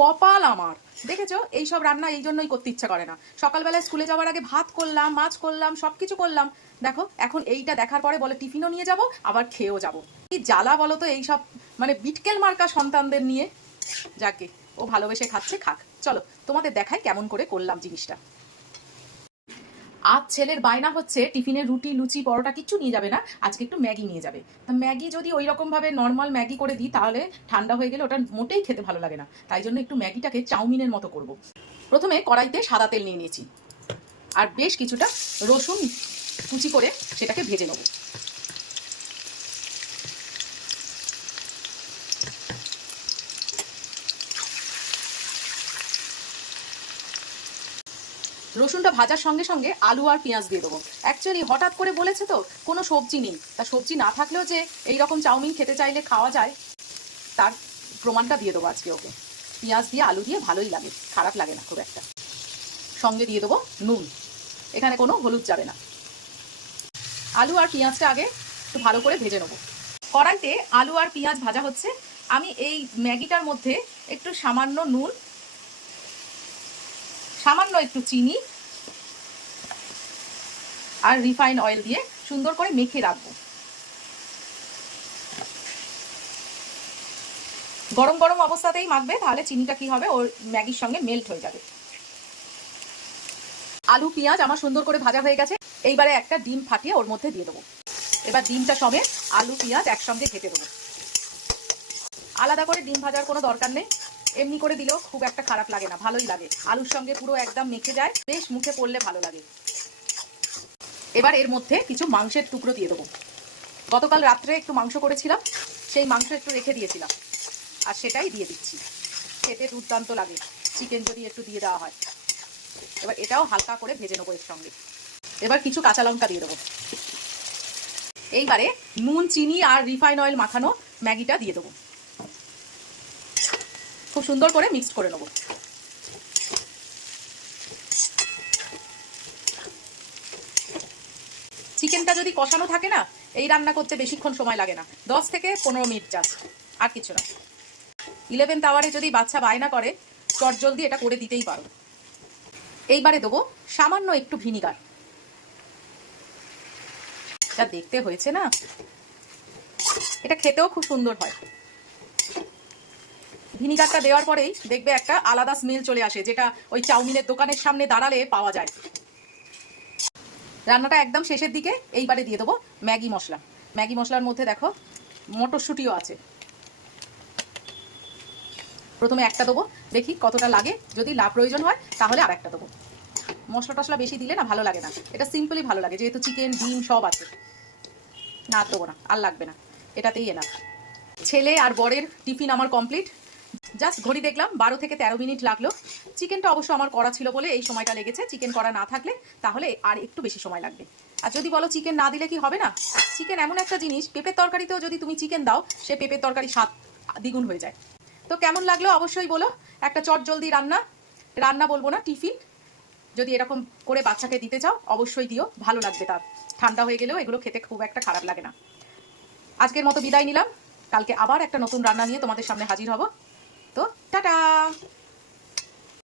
কপাল আমার, দেখেছো এইসব রান্না এই জন্যই করতে ইচ্ছা করে না। সকালবেলায় স্কুলে যাওয়ার আগে ভাত করলাম, মাছ করলাম, সবকিছু করলাম, দেখো এখন এইটা দেখার পরে বলে টিফিনও নিয়ে যাব, আবার খেয়েও যাব। কি জ্বালা বলো তো এইসব, মানে বিটকেল মার্কা সন্তানদের নিয়ে। যাকে ও ভালোবেসে খাচ্ছে, খাক। চলো তোমাদের দেখাই কেমন করে করলাম জিনিসটা। আজ ছেলের বায়না হচ্ছে টিফিনে রুটি, লুচি, পরোটা কিচ্ছু নিয়ে যাবে না, আজকে একটু ম্যাগি নিয়ে যাবে। তা ম্যাগি যদি ওই রকম ভাবে নর্মাল ম্যাগি করে দিই তাহলে ঠান্ডা হয়ে গেলে ওটা মোটেই খেতে ভালো লাগে না। তাই জন্য একটু ম্যাগিটাকে চাউমিনের মতো করব। প্রথমে কড়াইতে সাদা তেল নিয়ে নিয়েছি, আর বেশ কিছুটা রসুন কুচি করে সেটাকে ভেজে নেব। রসুনটা ভাজার সঙ্গে সঙ্গে আলু আর পেঁয়াজ দিয়ে দেবো। অ্যাকচুয়ালি হঠাৎ করে বলেছে তো, কোনো সবজি নেই, তা সবজি না থাকলেও যে এইরকম চাউমিন খেতে চাইলে খাওয়া যায় তার প্রমাণটা দিয়ে দেবো আজকে ওকে। পেঁয়াজ দিয়ে আলু দিয়ে ভালোই লাগে, খারাপ লাগে না খুব একটা। সঙ্গে দিয়ে দেবো নুন, এখানে কোনো হলুদ যাবে না। আলু আর পেঁয়াজটা আগে একটু ভালো করে ভেজে নেবো। কড়াইতে আলু আর পেঁয়াজ ভাজা হচ্ছে, আমি এই ম্যাগিটার মধ্যে একটু সামান্য নুন, সামান্য একটু চিনি আর রিফাইন অয়েল দিয়ে সুন্দর করে মেখে রাখবো। গরম গরম অবস্থাতেই মাখবে, তাহলে চিনিটা কি হবে, ওর ম্যাগির সঙ্গে মেল্ট হয়ে যাবে। আলু পেঁয়াজ আমার সুন্দর করে ভাজা হয়ে গেছে, এইবারে একটা ডিম ফাটিয়ে ওর মধ্যে দিয়ে দেবো। এবার ডিমটা সমেত আলু পেঁয়াজ একসঙ্গে ঘেটে দেবো। আলাদা করে ডিম ভাজার কোনো দরকার নেই, এমনি করে দিলেও খুব একটা খারাপ লাগে না, ভালোই লাগে। আলুর সঙ্গে পুরো একদম মেখে যায়, বেশ মুখে পড়লে ভালো লাগে। এবার এর মধ্যে কিছু মাংসের টুকরো দিয়ে দেবো। গতকাল রাত্রে একটু মাংস করেছিলাম, সেই মাংস একটু রেখে দিয়েছিলাম, আর সেটাই দিয়ে দিচ্ছি। খেতে দুর্দান্ত লাগে চিকেন যদি একটু দিয়ে দেওয়া হয়। এবার এটাও হালকা করে ভেজে নেবো এর সঙ্গে। এবার কিছু কাঁচা লঙ্কা দিয়ে দেবো। এইবারে নুন, চিনি আর রিফাইন অয়েল মাখানো ম্যাগিটা দিয়ে দেবো। খুব সুন্দর করে মিক্সড করে নেবো। চিকেনটা যদি কষানো থাকে না, এই রান্না করতে বেশিক্ষণ সময় লাগে না, 10 থেকে 15 মিনিট জাস্ট, আর কিছু না। 11th আওয়ারে যদি বাচ্চা বায়না করে, চটজলদি এটা করে দিতেই পারো। এইবারে দেবো সামান্য একটু ভিনিগার। যা দেখতে হয়েছে না, এটা খেতেও খুব সুন্দর হয়। ভিনিগারটা দেওয়ার পরেই দেখবে একটা আলাদা স্মেল চলে আসে, যেটা ওই চাউমিনের দোকানের সামনে দাঁড়ালে পাওয়া যায়। রান্নাটা একদম শেষের দিকে, এইবারে দিয়ে দেবো ম্যাগি মশলা। ম্যাগি মশলার মধ্যে দেখো মটরশুঁটিও আছে। প্রথমে একটা দেবো, দেখি কতটা লাগে, যদি প্রয়োজন হয় তাহলে আর একটা দেবো। মশলা টশলা বেশি দিলে না ভালো লাগে না, এটা সিম্পলই ভালো লাগে, যেহেতু চিকেন ডিম সব আছে। না দেবো না, আর লাগবে না, এটাতেই এনাফ। ছেলে আর বরের টিফিন আমার কমপ্লিট। জাস্ট ঘড়ি দেখলাম 12 থেকে 13 মিনিট লাগলো। চিকেনটা অবশ্য আমার করা ছিল বলে এই সময়টা লেগেছে, চিকেন করা না থাকলে তাহলে আর একটু বেশি সময় লাগবে। আর যদি বলো চিকেন না দিলে কি হবে না, চিকেন এমন একটা জিনিস, পেঁপের তরকারিতেও যদি তুমি চিকেন দাও, সে পেঁপের তরকারি স্বাদ দ্বিগুণ হয়ে যায়। তো কেমন লাগলো অবশ্যই বলো। একটা চটজলদি রান্না, রান্না বলবো না, টিফিন যদি এরকম করে বাচ্চাকে দিতে চাও অবশ্যই দিও, ভালো লাগবে তার। ঠান্ডা হয়ে গেলেও এগুলো খেতে খুব একটা খারাপ লাগে না। আজকের মতো বিদায় নিলাম, কালকে আবার একটা নতুন রান্না নিয়ে তোমাদের সামনে হাজির হব। তো টাটা।